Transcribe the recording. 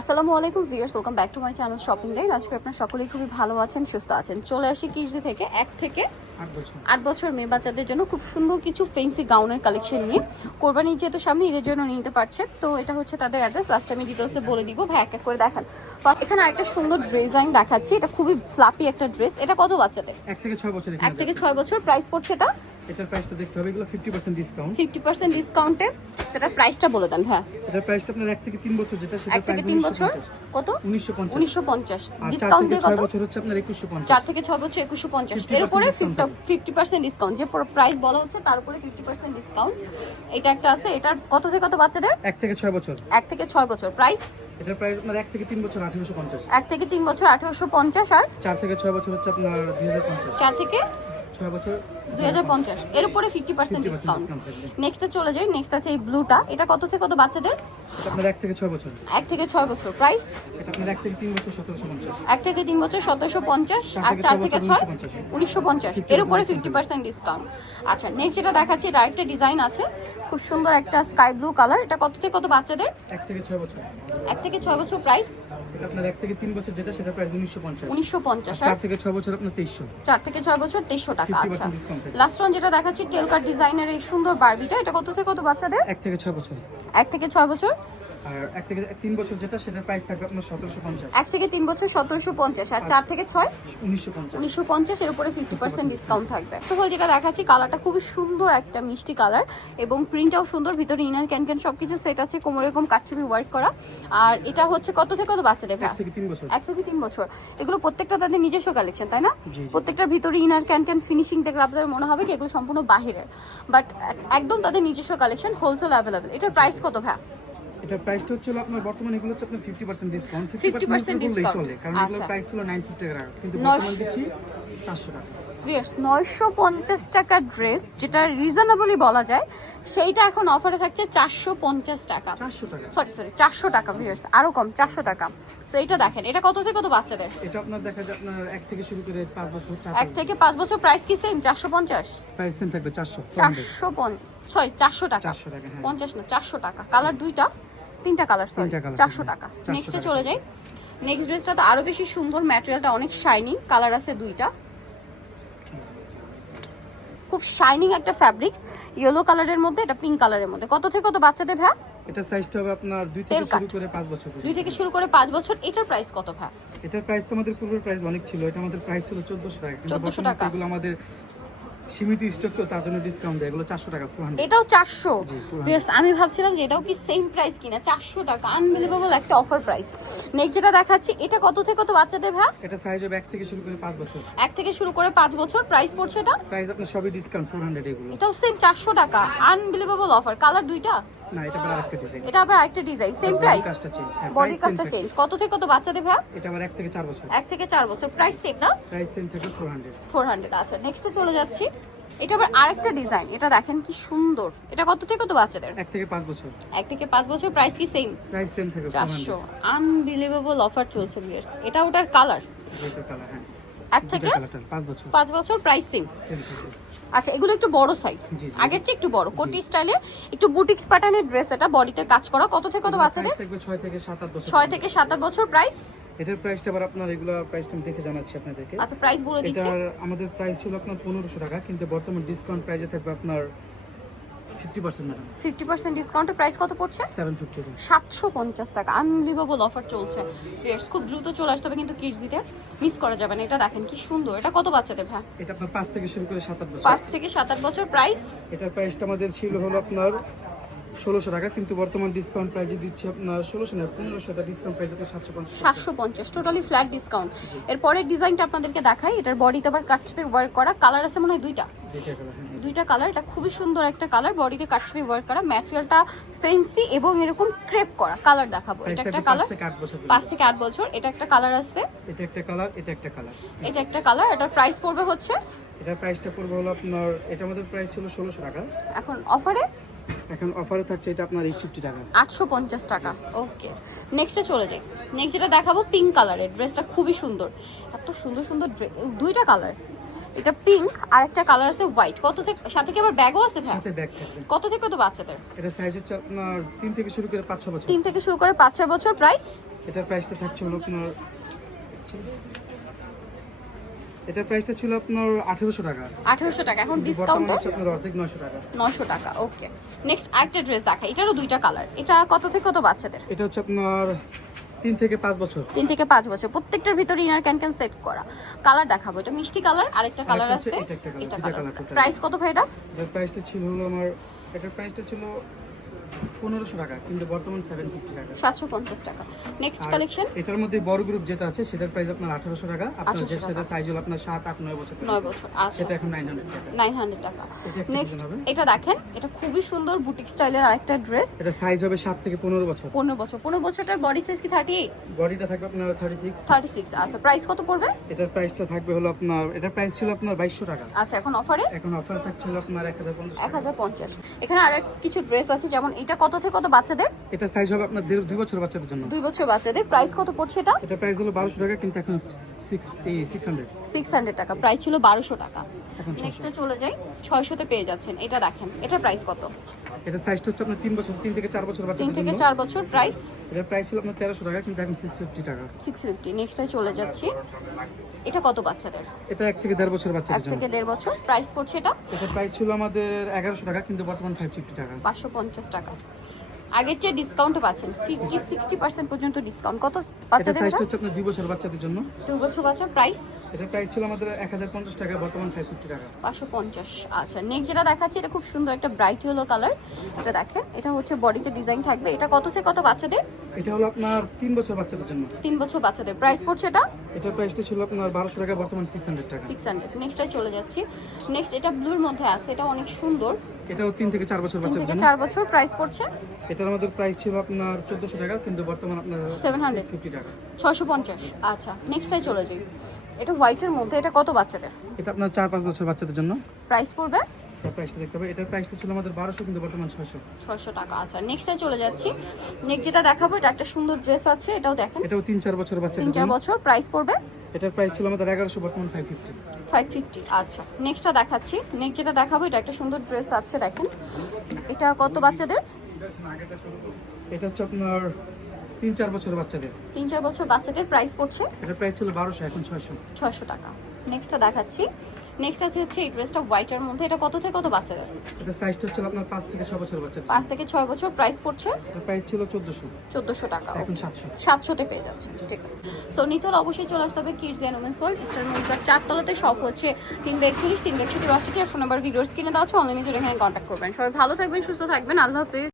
আসসালামু আলাইকুম viewers welcome back to my channel shopping line আজকে আপনারা সকলেই খুবই ভালো আছেন সুস্থ আছেন। চলে আসি কিডজি থেকে এক থেকে আট বছর। মেয়ে বাচ্চাদের জন্য খুব সুন্দর কিছু ফেন্সি গাউনের কালেকশন নিয়ে। কোরবানির যেহেতু সামনে ঈদের জন্য নিতে পারছে তো এটা হচ্ছে তাদের অ্যাড্রেস লাস্ট আমি ডিটেলসে বলে দিব ভাই এক এক করে দেখান। এখানে একটা সুন্দর ডিজাইন দেখাচ্ছি এটা খুবই ফ্লাপি একটা ড্রেস এটা কত বাচ্চাদের? এক থেকে ছয় বছর এক থেকে ছয় বছর প্রাইস পড়ছে এটা। এটার প্রাইসটা দেখতে হবে এগুলো fifty percent discount fifty percent ডিসকাউন্টে সেটার প্রাইসটা বলে দেন হ্যাঁ। এটার প্রাইসটা আপনার এক থেকে তিন বছর যেটা সেটা এক থেকে তিন বছর? কত? উনিশশো পঞ্চাশ। উনিশশো পঞ্চাশ। আর চার ডিসকাউন্ট দিয়ে কত? বছর হচ্ছে আপনার একুশশো পঞ্চাশ। চার থেকে ছয় বছর একুশশো পঞ্চাশ। 50% এর উপরে discount থাকবে। ফিফটি পার্সেন্ট ডিসকাউন্ট যে প্রাইস বলা হচ্ছে তার উপরে ফিফটি পার্সেন্ট ডিসকাউন্ট এটা একটা আছে এটার কত থেকে কত বাচ্চাদের? এক থেকে ছয় বছর। এক থেকে ছয় বছর। প্রাইস এটার প্রাইস আপনার এক থেকে তিন বছর আঠেরোশো পঞ্চাশ। এক থেকে তিন বছর আঠেরোশো পঞ্চাশ আর? চার থেকে ছয় বছর হচ্ছে আপনার দুই হাজার পঞ্চাশ। চার থেকে? ছয় বছর দুই হাজার পঞ্চাশ। এর উপরে ফিফটি পার্সেন্ট 50% ডিসকাউন্ট নেক্সটে চলে যাই। নেক্সট আছে এই ব্লুটা এটা কত থেকে কত বাচ্চাদের? এক থেকে ছয় বছর এক থেকে ছয় বছর। প্রাইস এক থেকে তিন বছর সতেরোশো পঞ্চাশ। আর চার থেকে ছয় 1950 উনিশশো পঞ্চাশ। এর উপরে ফিফটি পার্সেন্ট ডিসকাউন্ট আচ্ছা নেক্সট যেটা দেখাচ্ছি এটা আরেকটা ডিজাইন আছে। খুব সুন্দর একটা স্কাই ব্লু কালার এটা কত থেকে কত বাচ্চাদের? এক থেকে ছয় বছর। এক থেকে ছয় বছর প্রাইস এটা আপনার এক থেকে তিন বছর যেটা সেটা প্রাইস উনিশশো পঞ্চাশ। উনিশশো পঞ্চাশ আর চার থেকে ছয় বছর আপনার তেইশশো। চার থেকে ছয় বছর তেইশশো টাকা আচ্ছা। লাস্ট ওয়ান যেটা দেখাচ্ছি টেলকাট ডিজাইনের এই সুন্দর বারবিটা এটা কত থেকে কত বাচ্চাদের? এক থেকে ছয় বছর। এক থেকে ছয় বছর? আর এক থেকে তিন বছর যেটা সেটার প্রাইস থাকবে আপনার সতেরোশো পঞ্চাশ। এক থেকে তিন বছর সতেরোশো পঞ্চাশ আর চার থেকে ছয়? উনিশশো পঞ্চাশ। উনিশশো পঞ্চাশ এর উপরে ফিফটি পার্সেন্ট ডিসকাউন্ট থাকবে। হল যেটা দেখাচ্ছি কালারটা খুবই সুন্দর একটা মিষ্টি কালার এবং প্রিন্টটাও সুন্দর ভিতরে ইনার ক্যান ক্যান সব কিছু সেট আছে কোমর এরকম কাটছবি ওয়ার্ক করা। আর এটা হচ্ছে কত থেকে কত বাচ্চাদের এক থেকে তিন বছর। এক থেকে তিন বছর। এগুলো প্রত্যেকটা তাদের নিজস্ব কালেকশন তাই না। প্রত্যেকটার ভিতরে ইনার ক্যান ক্যান ফিনিশিং দেখলে আপনাদের মনে হবে কি এগুলো সম্পূর্ণ বাহিরের। বাট একদম তাদের নিজস্ব কালেকশন হোলসেল অ্যাভেলেবেল এটার প্রাইস কত ভাই? এটার প্রাইসটা হচ্ছে আপনার বর্তমানে এগুলো হচ্ছে আপনার fifty percent discount 50% fifty percent বললেই চলে কারণ আচ্ছা। এগুলোর প্রাইস ছিল নাইন ফিফটি টাকা কিন্তু বর্তমানে দিচ্ছি চারশো টাকা। ভিউয়ার্স নয়শো পঞ্চাশ টাকার ড্রেস যেটা রিজনেবলই বলা যায় সেইটা এখন অফারে থাকছে চারশো পঞ্চাশ টাকা। সরি সরি চারশো টাকা ভিউয়ার্স আরও কম চারশো টাকা। সো এটা দেখেন এটা কত থেকে কত বাচ্চাদের? এটা আপনার দেখা যায় আপনার এক থেকে শুরু করে পাঁচ বছর এক থেকে পাঁচ বছর প্রাইস কি সেম চারশো পঞ্চাশ? প্রাইস সেম থাকবে চারশো চারশো সরি চারশো টাকা। চারশো টাকা হ্যাঁ। পঞ্চাশ না চারশো টাকা। কালার দুইটা। তিনটা কালার সরি চারশো। টাকা। 400 নেক্সটে চলে যাই। নেক্সট ড্রেসটা তো আরও বেশি সুন্দর ম্যাটেরিয়ালটা অনেক শাইনিং কালার আছে দুইটা। খুব শাইনিং একটা ফ্যাব্রিক্স ইয়েলো কালারের মধ্যে এটা পিঙ্ক কালারের মধ্যে। কত থেকে কত বাচ্চাদের ভ্যা এটা সাইজটা হবে আপনার দুই থেকে শুরু করে পাঁচ বছর পর্যন্ত। দুই থেকে শুরু করে পাঁচ বছর এটার প্রাইস কত ভ্যা এটার প্রাইস তো আমাদের পূর্বের প্রাইস অনেক ছিল। এটা আমাদের প্রাইস ছিল চোদ্দশো টাকা। কিন্তু 1400 টাকা। এগুলো আমাদের সীমিত স্টক তো তার জন্য ডিসকাউন্ট দেয়। এগুলো চারশো টাকা ফোর এটাও চারশো। 400 আমি ভাবছিলাম যে এটাও কি সেম প্রাইস কিনা? চারশো টাকা আনবিলিভেবল একটা অফার প্রাইস নেক্সট যেটা দেখাচ্ছি এটা কত থেকে কত বাচ্চাদের ভ্যা এটা সাইজ হবে এক থেকে শুরু করে পাঁচ বছর। এক থেকে শুরু করে পাঁচ বছর প্রাইস পড়ছে এটা? প্রাইস আপনার সবই ডিসকাউন্ট ফোর হান্ড্রেড এগুলো। এটাও সেম চারশো টাকা আনবিলিভেবল অফার কালার দুইটা? না এটা আবার আরেকটা ডিজাইন এটা আবার একটা ডিজাইন সেম প্রাইস কাজটা হ্যাঁ, বডি কাজটা চেঞ্জ কত থেকে কত বাচ্চাদের ভ্যা এটা আবার এক থেকে চার বছর। থেকে প্রাইস সেম না? প্রাইস সেম থেকে ফোর হান্ড্রেড ফোর হান্ড্রেড আচ্ছা। নেক্সটে চলে যাচ্ছি। এটা আবার আরেকটা ডিজাইন এটা দেখেন কি সুন্দর। এটা কত থেকে কত বাচ্চাদের? এক থেকে পাঁচ বছর। থেকে প্রাইস কি সেম প্রাইস সেম থেকে আনবিলিভেবল অফার চলছে এটা ওটার কালার কালার হ্যাঁ। এক থেকে? পাঁচ বছর। পাঁচ বছর প্রাইস সেম আচ্ছা এগুলো একটু বড় সাইজ। আগের চেয়ে একটু বড়। কোটি স্টাইলে একটু বুটিক্স প্যাটার্নের ড্রেস এটা বডিতে কাজ করা। কত থেকে কত বাচ্চাদের? ছয় থেকে সাত আট বছর ছয় থেকে সাত আট বছর প্রাইস এটার প্রাইসটা আবার আপনার এগুলো প্রাইসটা আমি দেখে জানাচ্ছি আপনাদেরকে। আচ্ছা প্রাইস বলে দিচ্ছি। এটার আমাদের প্রাইস ছিল আপনার পনেরোশো টাকা কিন্তু বর্তমান ডিসকাউন্ট প্রাইসে থাকবে আপনার fifty percent madam. Fifty percent ডিসকাউন্টে প্রাইস কত পড়ছে? সাতশো পঞ্চাশ টাকা। আনলিভেবল অফার চলছে। খুব দ্রুত চলে আসতে হবে কিন্তু কিডস দিতে। মিস করা যাবে না। এটা দেখেন কি সুন্দর। এটা কত বাচ্চাদের এটা আপনার পাঁচ থেকে শুরু করে সাত আট বছর। পাঁচ থেকে সাত আট বছর প্রাইস এটার প্রাইসটা আমাদের ছিল হলো আপনার ষোলোশো টাকা কিন্তু বর্তমান ডিসকাউন্ট দিচ্ছি আপনার ষোলোশো না ডিসকাউন্ট প্রাইস আপনার সাতশো পঞ্চাশ সাতশো পঞ্চাশ টোটালি ফ্ল্যাট ডিসকাউন্ট এরপরের ডিজাইনটা আপনাদেরকে দেখাই। এটার বডিতে আবার কাটছপি ওয়ার্ক করা। কালার আছে মনে হয় দুইটা। দুইটা কালার এটা খুবই সুন্দর একটা কালার বডিতে কাটছপি ওয়ার্ক করা ম্যাটেরিয়ালটা ফেন্সি এবং এরকম ক্রেপ করা কালার দেখাবো। এটা একটা কালার পাঁচ থেকে আট বছর এটা একটা কালার আছে। এটা একটা কালার এটা একটা কালার এটা একটা কালার এটার প্রাইস পড়বে হচ্ছে? এটার প্রাইসটা পড়বে হলো আপনার এটা আমাদের প্রাইস ছিল ষোলোশো টাকা। এখন অফারে এখন অফারে থাকছে এটা আপনার এই ফিফটি টাকা। আটশো পঞ্চাশ টাকা ওকে। নেক্সটে চলে যাই। নেক্সট যেটা দেখাবো পিঙ্ক কালারের ড্রেসটা খুবই সুন্দর। এত সুন্দর সুন্দর দুইটা কালার এটা পিঙ্ক আর একটা কালার আছে হোয়াইট কত থেকে সাথে কি আবার ব্যাগও আছে ভাই? সাথে ব্যাগ থাকবে। কত থেকে কত বাচ্চাদের? এটা সাইজ হচ্ছে আপনার তিন থেকে শুরু করে পাঁচ ছ বছর। তিন থেকে শুরু করে পাঁচ ছয় বছর প্রাইস এটার প্রাইসটা থাকছে হলো আপনার এটার প্রাইসটা ছিল আপনার আঠেরোশো টাকা। আঠেরোশো টাকা এখন ডিসকাউন্ট আপনার অর্ধেক নয়শো টাকা। নয়শো টাকা ওকে নেক্সট আরেকটা ড্রেস দেখা এটারও দুইটা কালার এটা কত থেকে কত বাচ্চাদের? এটা হচ্ছে আপনার তিন থেকে পাঁচ বছর। তিন থেকে পাঁচ বছর। প্রত্যেকটার ভিতরে ইনার ক্যান ক্যান সেট করা। কালার দেখাবো। এটা মিষ্টি কালার আরেকটা কালার আছে। এটা কালার প্রাইস কত ভাই এটা? প্রাইসটা ছিল হলো আমার এটা প্রাইসটা ছিল পনেরোশো টাকা কিন্তু বর্তমান সেভেন ফিফটি টাকা। সাতশো পঞ্চাশ টাকা। নেক্সট কালেকশন এটার মধ্যে বড় গ্রুপ যেটা আছে সেটার প্রাইস আপনার আঠারোশো টাকা। আপনার যে সেটা সাইজ হলো আপনার সাত আট নয় বছর। নয় বছর আচ্ছা। সেটা এখন নাইন হান্ড্রেড টাকা। নাইন হান্ড্রেড টাকা। নেক্সট এটা দেখেন এটা খুবই সুন্দর বুটিক স্টাইলের আরেকটা ড্রেস এটা সাইজ হবে সাত থেকে পনেরো বছর। পনেরো বছর। পনেরো বছরটার বডি সাইজ কি থার্টি এইট বডিটা থাকবে আপনার থার্টি সিক্স থার্টি সিক্স আচ্ছা। প্রাইস কত পড়বে? এটার প্রাইসটা থাকবে হলো আপনার এটার প্রাইস ছিল আপনার বাইশশো টাকা। আচ্ছা এখন অফারে এখন অফার থাকছে হলো আপনার এক হাজার পঞ্চাশ এক হাজার পঞ্চাশ। এখানে আরেক কিছু ড্রেস আছে যেমন এটা কত থেকে কত বাচ্চাদের? এটা সাইজ হবে আপনার দুই বছর বাচ্চাদের জন্য। দুই বছর বাচ্চাদের। প্রাইস কত পড়ছে এটা? এটা প্রাইস হলো বারোশো টাকা কিন্তু এখন six six hundred six hundred টাকা। প্রাইস ছিল বারোশো টাকা। এখন নেক্সটে চলে যাই। ছয়শোতে পেয়ে যাচ্ছেন। এটা দেখেন। এটার প্রাইস কত? এটা সাইজটা হচ্ছে আপনার 3 বছর 3 থেকে 4 বছর বাচ্চা 3 থেকে জন্য। চার বছর প্রাইস এটা প্রাইস ছিল আপনার 1300 টাকা কিন্তু এখন সিক্স ফিফটি টাকা। সিক্স ফিফটি নেক্সটে চলে যাচ্ছি। এটা কত বাচ্চাদের? এটা 1 থেকে 1.5 বছর বাচ্চাদের জন্য থেকে 1.5 বছর। প্রাইস পড়ছে এটা? এটা প্রাইস ছিল আমাদের 1100 টাকা কিন্তু বর্তমান ফাইভ ফিফটি টাকা। পাঁচশো পঞ্চাশ টাকা। আগের চেয়ে ডিসকাউন্টও পাচ্ছেন। ফিফটি সিক্সটি পার্সেন্ট পর্যন্ত ডিসকাউন্ট কত এটা বাচ্চাদের সাইজটা হচ্ছে আপনার দুই বছর বাচ্চাদের জন্য। দু বছর বাচ্চার প্রাইস এটার প্রাইস ছিল আমাদের এক হাজার পঞ্চাশ টাকা বর্তমান ফাইভ ফিফটি টাকা। পাঁচশো পঞ্চাশ। আচ্ছা নেক্সট যেটা দেখাচ্ছি এটা খুব সুন্দর একটা ব্রাইট ইয়েলো কালার এটা দেখেন এটা হচ্ছে বডিতে ডিজাইন থাকবে। এটা কত থেকে কত বাচ্চাদের? এটা হলো আপনার তিন বছর বাচ্চাদের জন্য। তিন বছর বাচ্চাদের। প্রাইস পড়ছে এটা? এটার প্রাইসটা ছিল আপনার বারোশো টাকা বর্তমান সিক্স হান্ড্রেড টাকা। সিক্স হান্ড্রেড নেক্সটে চলে যাচ্ছি। নেক্সট এটা ব্লুর মধ্যে আছে। এটা অনেক সুন্দর। এটাও তিন থেকে চার বছর বাচ্চাদের থেকে জন্য। চার বছর প্রাইস পড়ছে। এটার আমাদের প্রাইস ছিল আপনার চোদ্দশো টাকা কিন্তু বর্তমান আপনার 700 ফিফটি টাকা। ছশো পঞ্চাশ। আচ্ছা নেক্সটে চলে যাই। এটা হোয়াইটের মধ্যে এটা কত বাচ্চাদের? এটা আপনার চার পাঁচ বছর বাচ্চাদের জন্য। প্রাইস পড়বে? এটার প্রাইসটা দেখতে হবে। এটার প্রাইসটা ছিল আমাদের বারোশো কিন্তু বর্তমান ছশো ছশো টাকা। আচ্ছা নেক্সটে চলে যাচ্ছি। নেক্সট যেটা দেখাবো এটা একটা সুন্দর ড্রেস আছে এটাও দেখেন। এটাও তিন চার বছর তিন বাচ্চাদের চার জন্য। বছর প্রাইস পড়বে। এটার প্রাইস ছিল আমাদের 1100 বর্তমান ফাইভ ফিফটি ফাইভ ফিফটি আচ্ছা। নেক্সটটা দেখাচ্ছি। নেক্সট যেটা দেখাবো এটা একটা সুন্দর ড্রেস আছে দেখেন। এটা কত বাচ্চাদের? এটা হচ্ছে আপনার তিন চার বছর বাচ্চাদের। তিন চার বছর বাচ্চাদের প্রাইস পড়ছে? এটা প্রাইস ছিল 1200 এখন 600 600 টাকা। নেক্সটটা দেখাচ্ছি। নেক্সট আছে হচ্ছে এই ড্রেসটা হোয়াইটের মধ্যে। এটা কত থেকে কত বাচ্চাদের? এটা সাইজটা হচ্ছে আপনার পাঁচ থেকে ছ বছর বাচ্চাদের। পাঁচ থেকে ছয় বছর প্রাইস পড়ছে? প্রাইস ছিল চোদ্দশো। চোদ্দোশো টাকা এখন সাতশো। সাতশোতে পেয়ে যাচ্ছে ঠিক আছে। সো নিতল অবশ্যই চলে আসতে হবে কিডস অ্যান্ড উমেন্স ওয়ার্ল্ড ইস্টার মুভিকার চারতলাতে। সব হচ্ছে তিন বে একচল্লিশ তিন বে একষট্টি বাষট্টি আর ফোন নাম্বার ভিডিওস কিনে দেওয়া হচ্ছে অনলাইনে জন্য এখানে কন্ট্যাক্ট করবেন। সবাই ভালো থাকবেন সুস্থ থাকবেন। আল্লাহ হাফিজ।